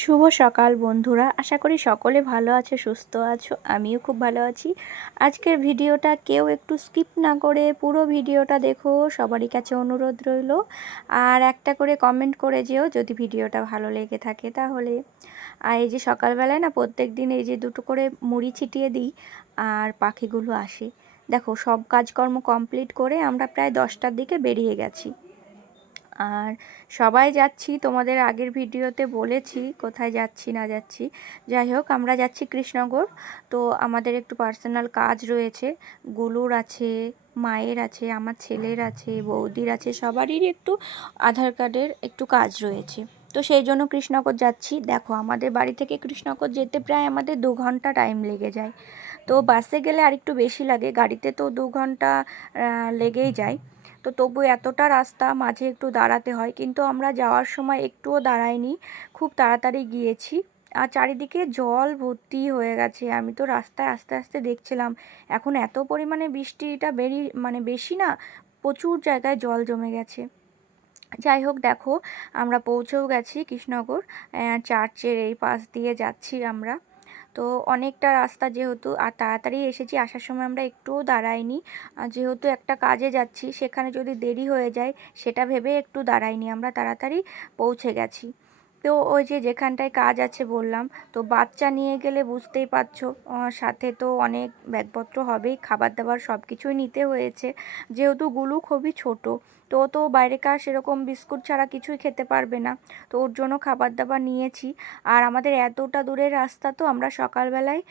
শুভ সকাল বন্ধুরা, আশা করি সকলে ভালো আছো, সুস্থ আছো। আমিও খুব ভালো আছি। আজকের ভিডিওটা কেউ একটু স্কিপ না করে পুরো ভিডিওটা দেখো, সবারই কাছে অনুরোধ রইল। আর একটা করে কমেন্ট করে যেও যদি ভিডিওটা ভালো লেগে থাকে তাহলে। আর এই যে সকালবেলায় না প্রত্যেক দিন এই যে দুটো করে মুড়ি ছিটিয়ে দিই আর পাখিগুলো আসে। দেখো সব কাজকর্ম কমপ্লিট করে আমরা প্রায় 10টার দিকে বেরিয়ে গেছি। আর সবাই যাচ্ছি, তোমাদের আগের ভিডিওতে বলেছি কোথায় যাচ্ছি না যাচ্ছি। যাই হোক, আমরা যাচ্ছি কৃষ্ণনগর। তো আমাদের একটু পার্সোনাল কাজ রয়েছে। গুলুর আছে, মায়ের আছে, আমার ছেলের আছে, বৌদির আছে, সবারই একটু আধার কার্ডের একটু কাজ রয়েছে। তো সেই জন্য কৃষ্ণনগর যাচ্ছি। দেখো আমাদের বাড়ি থেকে কৃষ্ণনগর যেতে প্রায় আমাদের 2 ঘন্টা টাইম লেগে যায়। তো বাসে গেলে আরেকটু বেশি লাগে, গাড়িতে তো 2 ঘন্টা লেগেই যায়। তো তবু এতটা রাস্তা, মাঝে একটু দাঁড়াতে হয়, কিন্তু আমরা যাওয়ার সময় একটুও দাঁড়াইনি, খুব তাড়াতাড়ি গিয়েছি। আর চারিদিকে জল ভর্তি হয়ে গেছে। আমি তো রাস্তায় আস্তে আস্তে দেখছিলাম, এখন এত পরিমাণে বৃষ্টিটা বেশি না, প্রচুর জায়গায় জল জমে গেছে। যাই হোক, দেখো আমরা পৌঁছেও গেছি কৃষ্ণনগর। চার্চের এই পাশ দিয়ে যাচ্ছি আমরা। তো অনেকটা রাস্তা যেহেতু, আর তাড়াতাড়ি এসেছি, আসার সময় আমরা একটুও দাঁড়াইনি। যেহেতু একটা কাজে যাচ্ছি, সেখানে যদি দেরি হয়ে যায় সেটা ভেবে একটু দাঁড়াইনি, আমরা তাড়াতাড়ি পৌঁছে গেছি। তো ওই যে যেখানটায় কাজ আছে বললাম, তো বাচ্চা নিয়ে গেলে বুঝতেই পারছো, সাথে তো অনেক ব্যাগপত্র হবেই, খাবার দাবার সব কিছুই নিতে হয়েছে। যেহেতু গুলু খুবই ছোট, তো ও তো বাইরেকার সেরকম বিস্কুট ছাড়া কিছুই খেতে পারবে না। তো ওর জন্য খাবার দাবার নিয়েছি। আর আমাদের এতটা দূরের রাস্তা, তো আমরা সকালবেলায়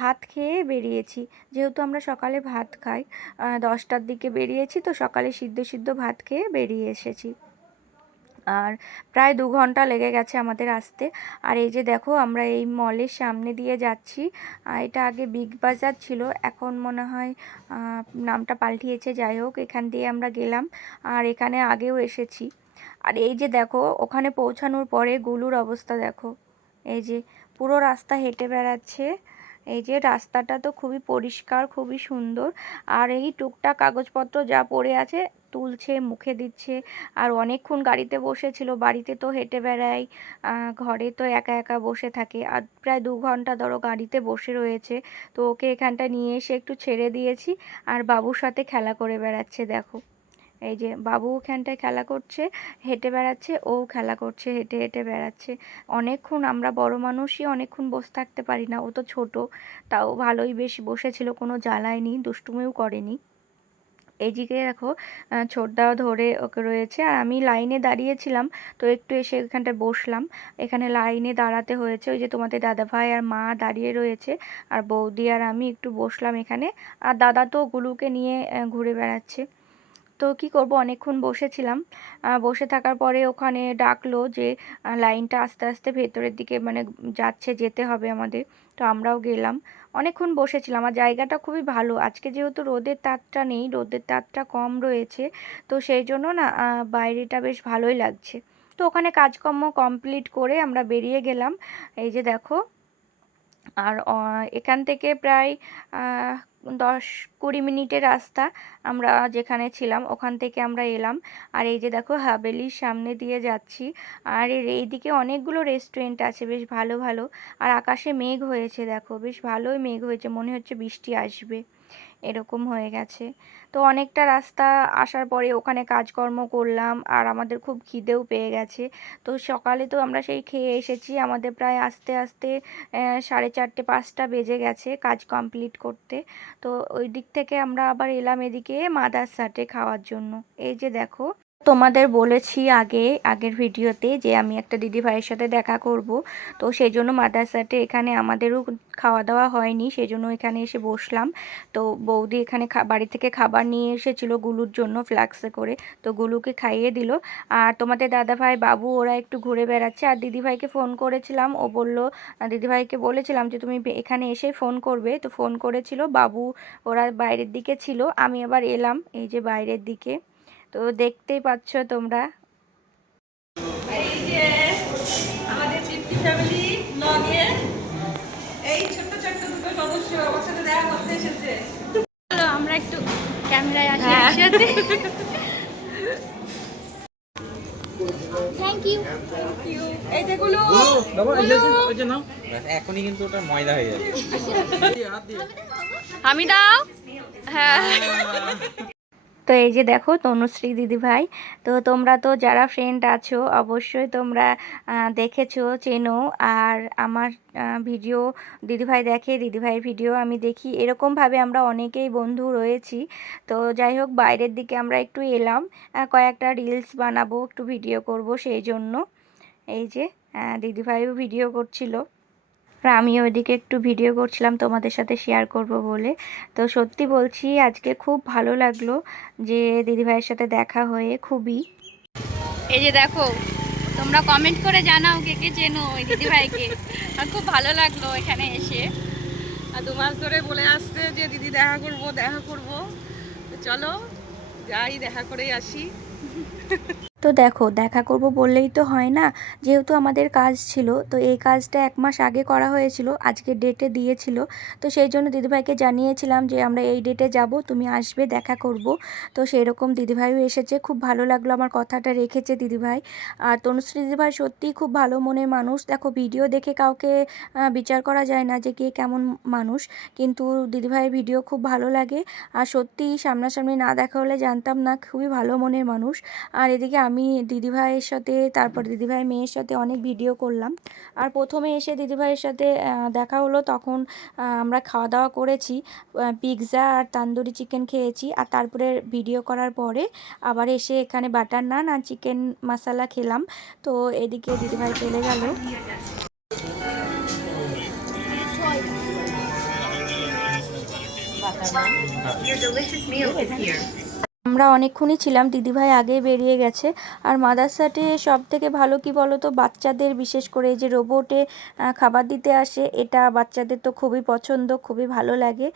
ভাত খেয়ে বেরিয়েছি। যেহেতু আমরা সকালে ভাত খাই, 10টার দিকে বেরিয়েছি, তো সকালে সিদ্ধ সিদ্ধ ভাত খেয়ে বেরিয়ে এসেছি। আর প্রায় 2 ঘন্টা লেগে গেছে আমাদের আসতে। আর এই যে দেখো আমরা এই মলের সামনে দিয়ে যাচ্ছি। এটা আগে বিগ বাজার ছিল, এখন মনে হয় নামটা পাল্টিয়েছে। যাই হোক, এখান দিয়ে আমরা গেলাম, আর এখানে আগেও এসেছি। আর এই যে দেখো ওখানে পৌঁছানোর পরে গুলুর অবস্থা দেখো, এই যে পুরো রাস্তা হেঁটে বেড়াচ্ছে। এই যে রাস্তাটা তো খুবই পরিষ্কার, খুবই সুন্দর। আর এই টুকটাক কাগজপত্র যা পড়ে আছে তুলছে, মুখে দিচ্ছে। আর অনেকক্ষণ গাড়িতে বসেছিল, বাড়িতে তো হেঁটে বেড়ায়, ঘরে তো একা একা বসে থাকে। আর প্রায় 2 ঘন্টা ধরো গাড়িতে বসে রয়েছে। তো ওকে এখানটা নিয়ে এসে একটু ছেড়ে দিয়েছি, আর বাবুর সাথে খেলা করে বেড়াচ্ছে। দেখো এই যে বাবু ওখানটায় খেলা করছে, হেঁটে বেড়াচ্ছে, ও খেলা করছে, হেঁটে হেঁটে বেড়াচ্ছে। অনেকক্ষণ, আমরা বড় মানুষই অনেকক্ষণ বসে থাকতে পারি না, ও তো ছোট, তাও ভালোই বেশ বসেছিল, কোনো জ্বালায়নি, দুষ্টুমিও করেনি। এইদিকে দেখো ছোটদাও ধরে ওকে রয়েছে, আর আমি লাইনে দাঁড়িয়েছিলাম, তো একটু এসে এখানটায় বসলাম। এখানে লাইনে দাঁড়াতে হয়েছে, ওই যে তোমাদের দাদাভাই আর মা দাঁড়িয়ে রয়েছে, আর বৌদি আর আমি একটু বসলাম এখানে। আর দাদা তো গুলুকে নিয়ে ঘুরে বেড়াচ্ছে। তো কি করব, অনেকক্ষণ বসেছিলাম। বসে থাকার পরে ওখানে ডাকলো যে লাইনটা আস্তে আস্তে ভেতরের দিকে যাচ্ছে, যেতে হবে আমাদের। তো আমরাও গেলাম। অনেকক্ষণ বসেছিলাম, আর জায়গাটা খুবই ভালো। আজকে যেহেতু রোদের তাপটা নেই, রোদের তাপটা কম রয়েছে, তো সেই জন্য না বাইরেটা বেশ ভালোই লাগছে। তো ওখানে কাজকর্ম কমপ্লিট করে আমরা বেরিয়ে গেলাম। এই যে দেখো, আর এখান থেকে প্রায় 10-20 মিনিটের রাস্তা। আমরা যেখানে ছিলাম ওখান থেকে আমরা এলাম। আর এই যে দেখো হাভেলির সামনে দিয়ে যাচ্ছি। আর এর এইদিকে অনেকগুলো রেস্টুরেন্ট আছে, বেশ ভালো ভালো। আর আকাশে মেঘ হয়েছে, দেখো বেশ ভালোই মেঘ হয়েছে, মনে হচ্ছে বৃষ্টি আসবে, এরকম হয়ে গেছে। তো অনেকটা রাস্তা আসার পরে ওখানে কাজকর্ম করলাম, আর আমাদের খুব খিদেও পেয়ে গেছে। তো সকালে তো আমরা সেই খেয়ে এসেছি, আমাদের প্রায় আস্তে আস্তে 4:30-5টা বেজে গেছে কাজ কমপ্লিট করতে। তো ওই দিক থেকে আমরা আবার এলাম এদিকে মাদারসাটে খাওয়ার জন্য। এই যে দেখো, তোমাদের বলেছি আগের ভিডিওতে যে আমি একটা দিদি ভাইয়ের সাথে দেখা করব। তো সেই জন্য মাদারসাটে এখানে আমাদেরও খাওয়া দাওয়া হয়নি, সেই জন্য এখানে এসে বসলাম। তো বৌদি এখানে বাড়ি থেকে খাবার নিয়ে এসেছিল গুলুর জন্য ফ্লাক্সে করে, তো গুলুকে খাইয়ে দিল। আর তোমাদের দাদা ভাই, বাবু ওরা একটু ঘুরে বেড়াচ্ছে। আর দিদিভাইকে ফোন করেছিলাম, ও বলল, দিদিভাইকে বলেছিলাম যে তুমি এখানে এসে ফোন করবে, তো ফোন করেছিল। বাবু ওরা বাইরের দিকে ছিল, আমি আবার এলাম এই যে বাইরের দিকে। তো দেখতেই পাচ্ছ তোমরা। এই যে আমাদের তৃপ্তি ফ্যামিলি ব্লগে এই ছোট্ট ছোট্ট দুটো সদস্য আমার সাথে দেখা করতে এসেছে। চলো আমরা একটু ক্যামেরায় আসি একসাথে। Thank you. এই যেগুলো এখনই কিন্তু ওটা ময়দা হয়ে যাবে। আমি দাও। হ্যাঁ। তো এই যে দেখো তনুশ্রী দিদিভাই, তো তোমরা তো যারা ফ্রেন্ড আছো অবশ্যই তোমরা দেখেছো, চেনো। আর আমার ভিডিও দিদিভাই দেখে, দিদিভাইয়ের ভিডিও আমি দেখি, এরকমভাবে আমরা অনেকেই বন্ধু রয়েছি। তো যাই হোক, বাইরের দিকে আমরা একটু এলাম, কয়েকটা রিলস বানাবো, একটু ভিডিও করব, সেই জন্য এই যে দিদিভাইও ভিডিও করছিল আর আমিও ওইদিকে একটু ভিডিও করছিলাম তোমাদের সাথে শেয়ার করব বলে। তো সত্যি বলছি আজকে খুব ভালো লাগলো যে দিদিভাইয়ের সাথে দেখা হয়ে, খুবই। এই যে দেখো, তোমরা কমেন্ট করে জানাও কে কে চেনো ওই দিদিভাইকে। আর খুব ভালো লাগলো এখানে এসে। আর 2 মাস ধরে বলে আসছে যে দিদি দেখা করব দেখা করব। তো চলো যাই, দেখা করেই আসি। তো দেখো, দেখা করব বললেই তো হয় না, যেহেতু আমাদের কাজ ছিল, তো এই কাজটা 1 মাস আগে করা হয়েছিল, আজকে ডেটে দিয়েছিল। তো সেই জন্য দিদিভাইকে জানিয়েছিলাম যে আমরা এই ডেটে যাব, তুমি আসবে, দেখা করব। তো সেই রকম দিদিভাইও এসেছে, খুব ভালো লাগলো, আমার কথাটা রেখেছে দিদিভাই। আর তনুশ্রী দিদিভাই সত্যিই খুব ভালো মনের মানুষ। দেখো, ভিডিও দেখে কাউকে বিচার করা যায় না যে কে কেমন মানুষ, কিন্তু দিদিভাইয়ের ভিডিও খুব ভালো লাগে। আর সত্যিই সামনাসামনি না দেখা হলে জানতাম না, খুবই ভালো মনের মানুষ। আর এদিকে আমি দিদিভাইয়ের সাথে, তারপর দিদিভাইয়ের মেয়ের সাথে অনেক ভিডিও করলাম। আর প্রথমে এসে দিদিভাইয়ের সাথে দেখা হলো, তখন আমরা খাওয়া দাওয়া করেছি, পিৎজা আর তান্দুরি চিকেন খেয়েছি। আর তারপরে ভিডিও করার পরে আবার এসে এখানে বাটার নান আর চিকেন মশলা খেলাম। তো এদিকে দিদিভাই চলে গেল। আমরা অনেকক্ষণই ছিলাম, দিদিভাই আগেই বেরিয়ে গেছে। আর মাদারসাটে সব থেকে ভালো কি বলো তো, বাচ্চাদের, বিশেষ করে এই যে রোবটে খাবার দিতে আসে, এটা বাচ্চাদের তো খুবই পছন্দ, খুবই ভালো লাগে।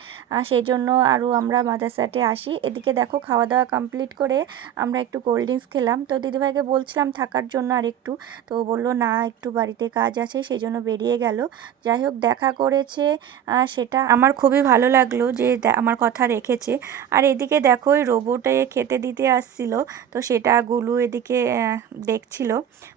সেই জন্য আরও আমরা মাদারসাটে আসি। এদিকে দেখো, খাওয়া দাওয়া কমপ্লিট করে আমরা একটু কোল্ড ড্রিঙ্কস খেলাম। তো দিদিভাইকে বলছিলাম থাকার জন্য আর একটু, তো বললো না, একটু বাড়িতে কাজ আছে, সেই জন্য বেরিয়ে গেল। যাই হোক, দেখা করেছে, সেটা আমার খুবই ভালো লাগলো যে আমার কথা রেখেছে। আর এদিকে দেখো, ওই রোবটে খেতে দিতে আসছিল, তো সেটা গুলু এদিকে দেখছিল।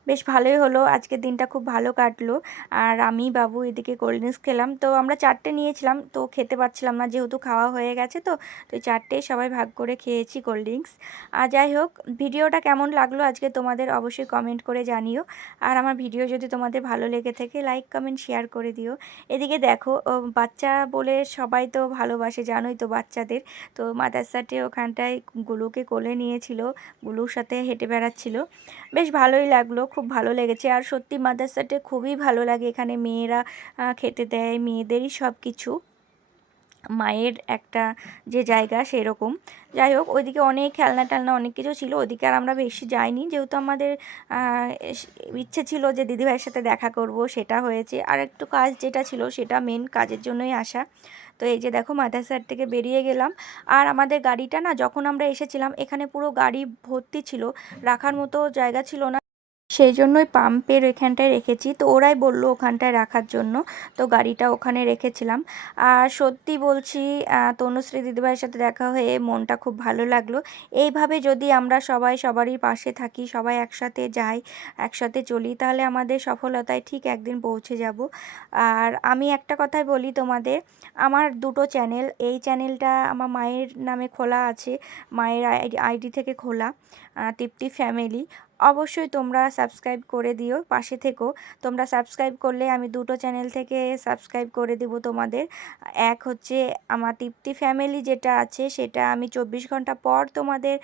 বেশ ভালোই হলো, আজকের দিনটা খুব ভালো কাটলো। আর আমি বাবু এদিকে কোল্ড ড্রিঙ্কস খেলাম। তো আমরা 4টে নিয়েছিলাম, তো খেতে পারছিলাম না, যেহেতু খাওয়া হয়ে গেছে। তো তো 4টেই সবাই ভাগ করে খেয়েছি কোল্ড ড্রিঙ্কস। আর যাই হোক, ভিডিওটা কেমন লাগলো আজকে তোমাদের অবশ্যই কমেন্ট করে জানিও। আর আমার ভিডিও যদি তোমাদের ভালো লেগে থাকে, লাইক কমেন্ট শেয়ার করে দিও। এদিকে দেখো, বাচ্চা বলে সবাই তো ভালোবাসে, জানোই তো বাচ্চাদের। তো মাদারসাটে ওখানটায় গুলুকে কোলে নিয়েছিল, গুলুর সাথে হেঁটে বেড়াচ্ছিল, বেশ ভালোই লাগলো, খুব ভালো লেগেছে। আর সত্যি মাদারসাটে খুবই ভালো লাগে, এখানে মেয়েরা খেতে দেয়, মেয়েদেরই সব কিছু, মায়ের একটা যে জায়গা সেরকম। যাই হোক, ওইদিকে অনেক খেলনা টেলনা অনেক কিছু ছিল, ওইদিকে আর আমরা বেশি যাইনি, যেহেতু আমাদের ইচ্ছে ছিল যে দিদিভাইয়ের সাথে দেখা করব, সেটা হয়েছে। আর একটু কাজ যেটা ছিল, সেটা মেন কাজের জন্যই আসা। তো এই যে দেখো, মাদারসাট থেকে বেরিয়ে গেলাম। আর আমাদের গাড়িটা না, যখন আমরা এসেছিলাম এখানে পুরো গাড়ি ভর্তি ছিল, রাখার মতো জায়গা ছিল না, সেই জন্যই পাম্পের এখানটায় রেখেছি। তো ওরাই বললো ওখানটায় রাখার জন্য, তো গাড়িটা ওখানে রেখেছিলাম। আর সত্যি বলছি, তনুশ্রী দিদিভাইয়ের সাথে দেখা হয়ে মনটা খুব ভালো লাগলো। এইভাবে যদি আমরা সবাই সবারই পাশে থাকি, সবাই একসাথে যাই, একসাথে চলি, তাহলে আমাদের সফলতায় ঠিক একদিন পৌঁছে যাব। আর আমি একটা কথাই বলি তোমাদের, আমার দুটো চ্যানেল, এই চ্যানেলটা আমার মায়ের নামে খোলা আছে, মায়ের আইডি থেকে খোলা, তৃপ্তি ফ্যামিলি। অবশ্যই তোমরা সাবস্ক্রাইব করে দিও, পাশে থেকো। তোমরা সাবস্ক্রাইব করলে আমি দুটো চ্যানেল থেকে সাবস্ক্রাইব করে দেবো তোমাদের। এক হচ্ছে আমার তৃপ্তি ফ্যামিলি যেটা আছে, সেটা আমি 24 ঘন্টা পর তোমাদের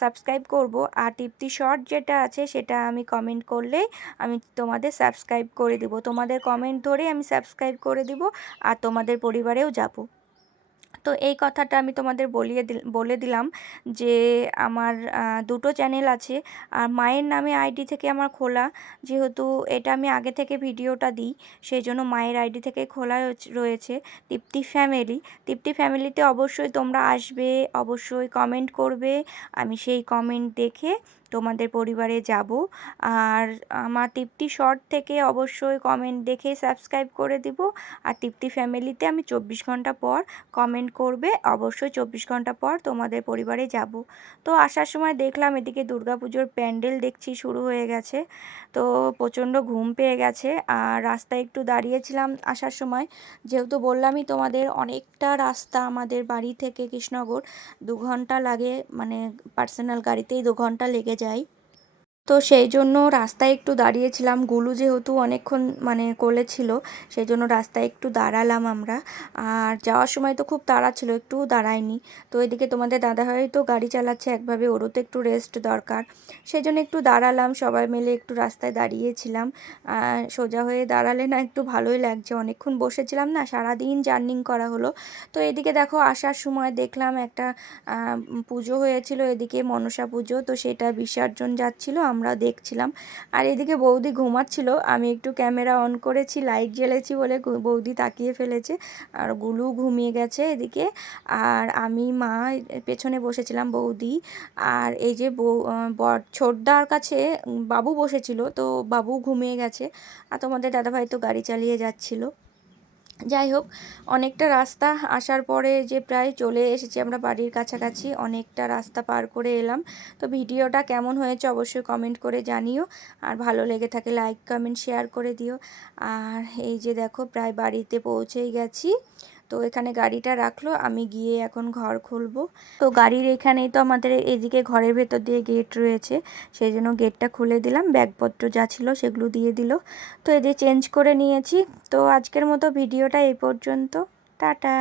সাবস্ক্রাইব করব। আর তৃপ্তি শর্ট যেটা আছে, সেটা আমি কমেন্ট করলেই আমি তোমাদের সাবস্ক্রাইব করে দেবো, তোমাদের কমেন্ট ধরে আমি সাবস্ক্রাইব করে দিব, আর তোমাদের পরিবারেও যাব। তো এই কথাটা আমি তোমাদের বলে দিলাম যে আমার দুটো চ্যানেল আছে, আর মায়ের নামে আইডি থেকে আমার খোলা, যেহেতু এটা আমি আগে থেকে ভিডিওটা দিই, সেই জন্য মায়ের আইডি থেকে খোলা রয়েছে তৃপ্তি ফ্যামিলি। তৃপ্তি ফ্যামিলিতে অবশ্যই তোমরা আসবে, অবশ্যই কমেন্ট করবে, আমি সেই কমেন্ট দেখে তোমাদের পরিবারে যাব। আর আমার তৃপ্তি শর্ট থেকে অবশ্যই কমেন্ট দেখে সাবস্ক্রাইব করে দিব। আর তৃপ্তি ফ্যামিলিতে আমি 24 ঘন্টা পর কমেন্ট করবে, অবশ্যই 24 ঘন্টা পর তোমাদের পরিবারে যাব। তো আসার সময় দেখলাম এদিকে দুর্গাপুজোর প্যান্ডেল দেখছি শুরু হয়ে গেছে। তো প্রচণ্ড ঘুম পেয়ে গেছে, আর রাস্তায় একটু দাঁড়িয়েছিলাম আসার সময়। যেহেতু বললামই তোমাদের অনেকটা রাস্তা আমাদের বাড়ি থেকে কৃষ্ণনগর, 2 ঘন্টা লাগে, মানে পার্সোনাল গাড়িতেই 2 ঘন্টা লেগে যায়। তো সেই জন্য রাস্তায় একটু দাঁড়িয়েছিলাম, গুলু যেহেতু অনেকক্ষণ মানে কোলে ছিল, সেই জন্য রাস্তায় একটু দাঁড়ালাম আমরা। আর যাওয়ার সময় তো খুব তাড়া ছিল, একটু দাঁড়ায়নি। তো এদিকে তোমাদের দাদাভাই তো গাড়ি চালাচ্ছে একভাবে, ওরও তো একটু রেস্ট দরকার, সেই জন্য একটু দাঁড়ালাম, সবাই মিলে একটু রাস্তায় দাঁড়িয়েছিলাম। সোজা হয়ে দাঁড়ালে না একটু ভালোই লাগছে, অনেকক্ষণ বসেছিলাম না, সারাদিন জার্নিং করা হলো। তো এদিকে দেখো আসার সময় দেখলাম একটা পুজো হয়েছিল এদিকে, মনসা পুজো, তো সেটা বিসর্জন যাচ্ছিল, আমরা দেখছিলাম। আর এদিকে বৌদি ঘুমাচ্ছিল, আমি একটু ক্যামেরা অন করেছি, লাইট জ্বেলেছি বলে বৌদি তাকিয়ে ফেলেছে। আর গুলু ঘুমিয়ে গেছে এদিকে, আর আমি মা পেছনে বসেছিলাম, বৌদি আর এই যে ছোটদার কাছে বাবু বসেছিল, তো বাবু ঘুমিয়ে গেছে। আর তোমাদের দাদাভাই তো গাড়ি চালিয়ে যাচ্ছিল। যাই হোক, অনেকটা রাস্তা আসার পরে যে প্রায় চলে এসেছি আমরা বাড়ির কাছাকাছি, অনেকটা রাস্তা পার করে এলাম। তো ভিডিওটা কেমন হয়েছে অবশ্যই কমেন্ট করে জানিও, আর ভালো লেগে থাকে লাইক কমেন্ট শেয়ার করে দিও। আর এই যে দেখো প্রায় বাড়িতে পৌঁছেই গেছি। তো এখানে গাড়িটা রাখলো, আমি গিয়ে এখন ঘর খুলবো। তো গাড়ির এখানেই তো আমাদের এদিকে ঘরের ভেতর দিয়ে গেট রয়েছে, সেই জন্য গেটটা খুলে দিলাম, ব্যাগপত্র যা ছিল সেগুলো দিয়ে দিল। তো এদের চেঞ্জ করে নিয়েছি। তো আজকের মতো ভিডিওটা এই পর্যন্ত, টাটা।